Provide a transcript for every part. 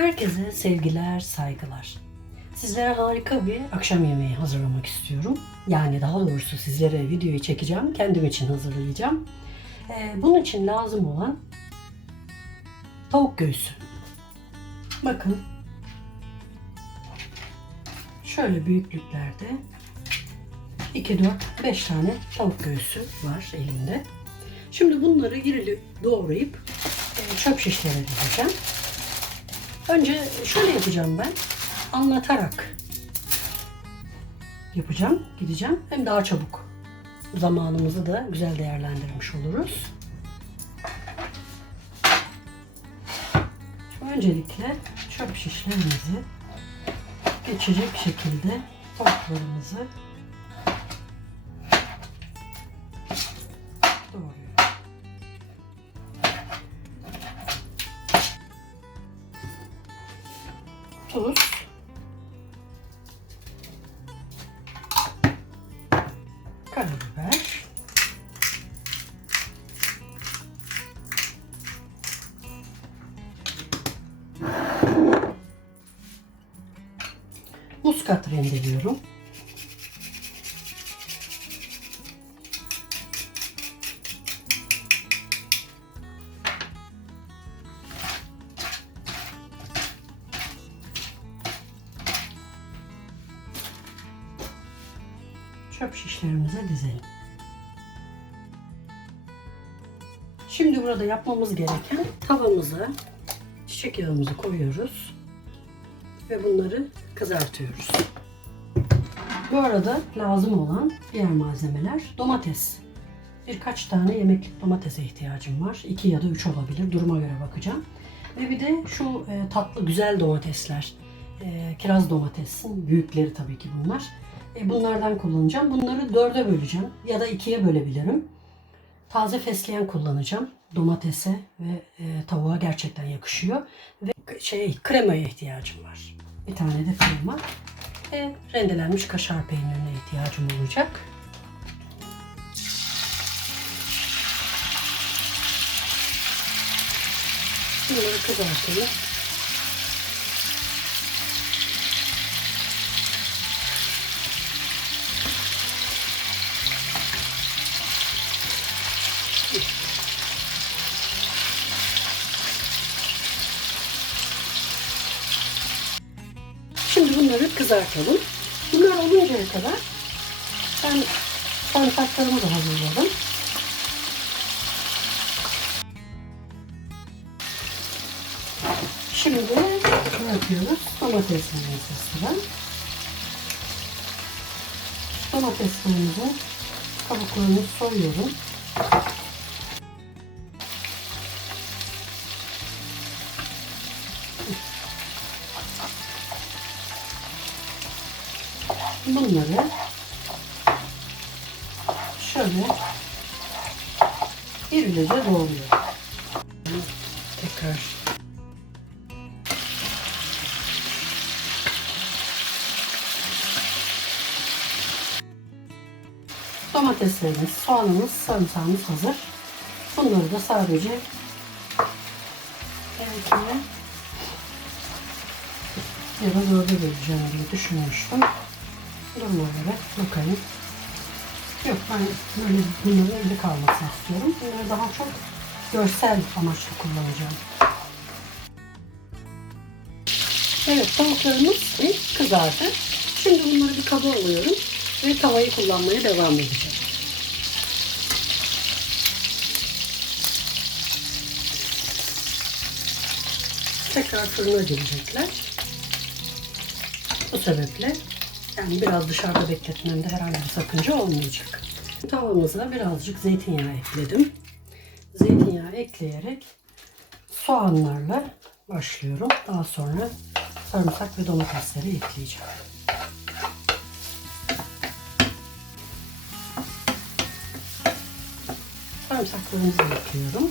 Herkese sevgiler, saygılar. Sizlere harika bir akşam yemeği hazırlamak istiyorum. Yani daha doğrusu sizlere videoyu çekeceğim, kendim için hazırlayacağım. Ee, bunun için lazım olan tavuk göğsü. Bakın. Şöyle büyüklüklerde 2, 4, 5 tane tavuk göğsü var elimde. Şimdi bunları irili doğrayıp e, çöp şişlere dizeceğim. Önce şöyle yapacağım ben. Anlatarak yapacağım, gideceğim. Hem daha çabuk zamanımızı da güzel değerlendirmiş oluruz. Öncelikle çöp şişlerimizi geçecek şekilde tavuklarımızı Muskat rendeliyorum. çöp şişlerimize dizelim. Şimdi burada yapmamız gereken tavamıza çiçek yağımızı koyuyoruz ve bunları kızartıyoruz. Bu arada lazım olan diğer malzemeler domates. Birkaç tane yemeklik domatese ihtiyacım var. 2 ya da 3 olabilir. Duruma göre bakacağım. Ve bir de şu e, tatlı güzel domatesler. E, kiraz domatesin büyükleri tabii ki bunlar. E, bunlardan kullanacağım. Bunları dörde böleceğim ya da ikiye bölebilirim. Taze fesleğen kullanacağım. Domatese ve e, tavuğa gerçekten yakışıyor. Ve şey kremaya ihtiyacım var. Bir tane de krema. Ve rendelenmiş kaşar peynirine ihtiyacım olacak. Bunları kızartalım. Kızartalım. Bunlar oluncaya kadar ben sarımsaklarımı da hazırladım. Şimdi ne yapıyoruz? Domateslerimizi sıra. Domateslerimizi kabuklarını soyuyorum. Bunları şöyle irice doğruyorum. Tekrar domateslerimiz, soğanımız, sarımsağımız hazır. Bunları da sadece gerekli ya da dörde böleceğim diye düşünmüştüm. Duruma göre bakayım. Yok ben böyle bunların elde kalmasını istiyorum. Bunları daha çok görsel amaçlı kullanacağım. Evet tavuklarımız bir kızardı. Şimdi bunları bir kaba alıyorum ve tavayı kullanmaya devam edeceğim. Tekrar fırına girecekler. Bu sebeple yani biraz dışarıda bekletmemde herhangi bir sakınca olmayacak. Tavamıza birazcık zeytinyağı ekledim. Zeytinyağı ekleyerek soğanlarla başlıyorum. Daha sonra sarımsak ve domatesleri ekleyeceğim. Sarımsaklarımızı ekliyorum.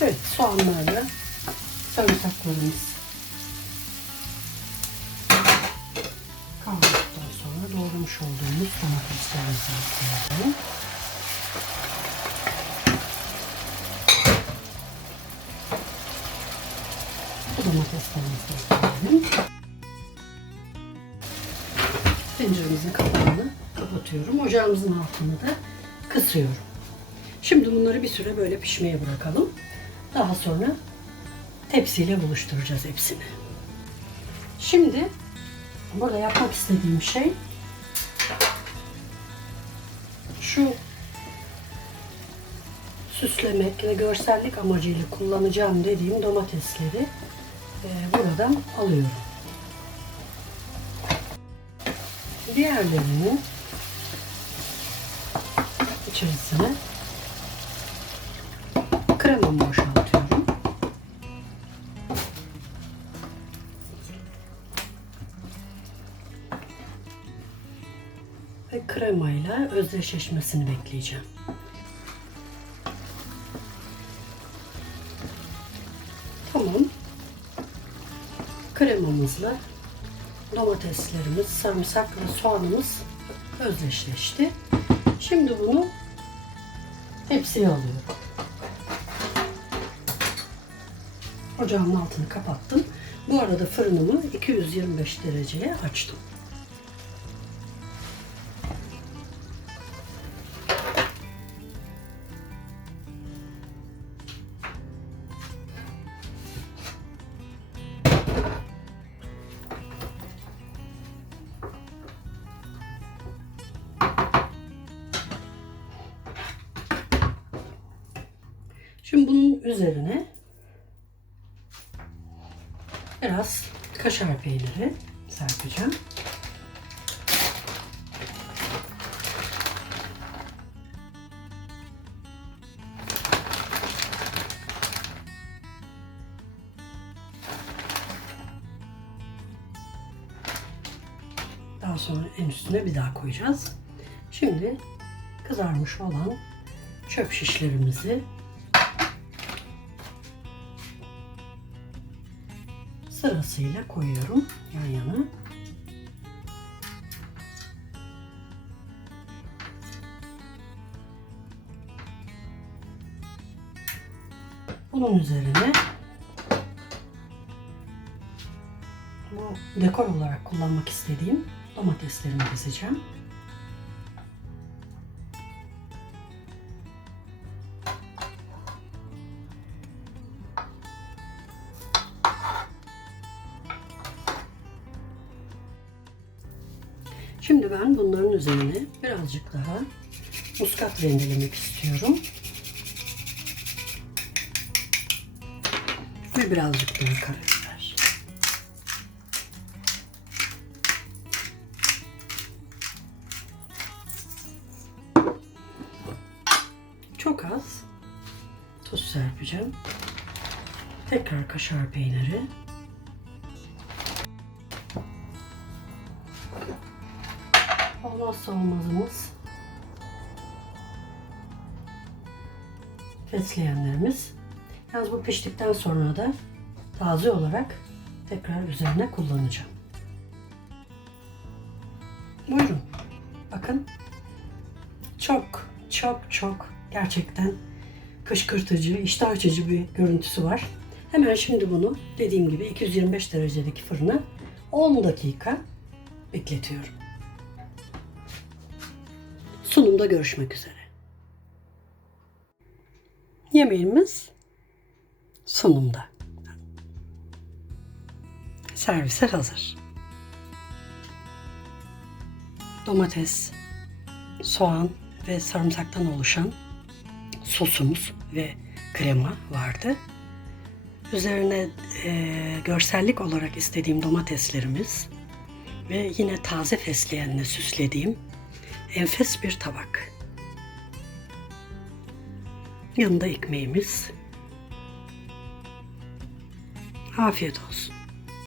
Evet soğanlarla sarımsaklarımız doğramış olduğumuz domateslerimizi ekleyelim. Domateslerimizi ekleyelim. Tenceremizin kapağını kapatıyorum. Ocağımızın altını da kısıyorum. Şimdi bunları bir süre böyle pişmeye bırakalım. Daha sonra tepsiyle buluşturacağız hepsini. Şimdi burada yapmak istediğim şey şu süslemek ve görsellik amacıyla kullanacağım dediğim domatesleri e, buradan alıyorum. Diğerlerini içerisine kremamı kremayla özdeşleşmesini bekleyeceğim. Tamam. Kremamızla domateslerimiz, sarımsak ve soğanımız özdeşleşti. Şimdi bunu tepsiye alıyorum. Ocağımın altını kapattım. Bu arada fırınımı 225 dereceye açtım. Şimdi bunun üzerine biraz kaşar peyniri serpeceğim. Daha sonra en üstüne bir daha koyacağız. Şimdi kızarmış olan çöp şişlerimizi sırasıyla koyuyorum yan yana. Bunun üzerine bu dekor olarak kullanmak istediğim domateslerimi dizeceğim. Şimdi ben bunların üzerine birazcık daha muskat rendelemek istiyorum. Ve birazcık daha karabiber. Çok az tuz serpeceğim. Tekrar kaşar peyniri. Olmazsa olmazımız fesleğenlerimiz. Yalnız bu piştikten sonra da taze olarak tekrar üzerine kullanacağım. Buyurun. Bakın. Çok çok çok gerçekten kışkırtıcı, iştah açıcı bir görüntüsü var. Hemen şimdi bunu dediğim gibi 225 derecedeki fırına 10 dakika bekletiyorum. Sunumda görüşmek üzere. Yemeğimiz sunumda. Servise hazır. Domates, soğan ve sarımsaktan oluşan sosumuz ve krema vardı. Üzerine e, görsellik olarak istediğim domateslerimiz ve yine taze fesleğenle süslediğim enfes bir tabak. Yanında ekmeğimiz. Afiyet olsun.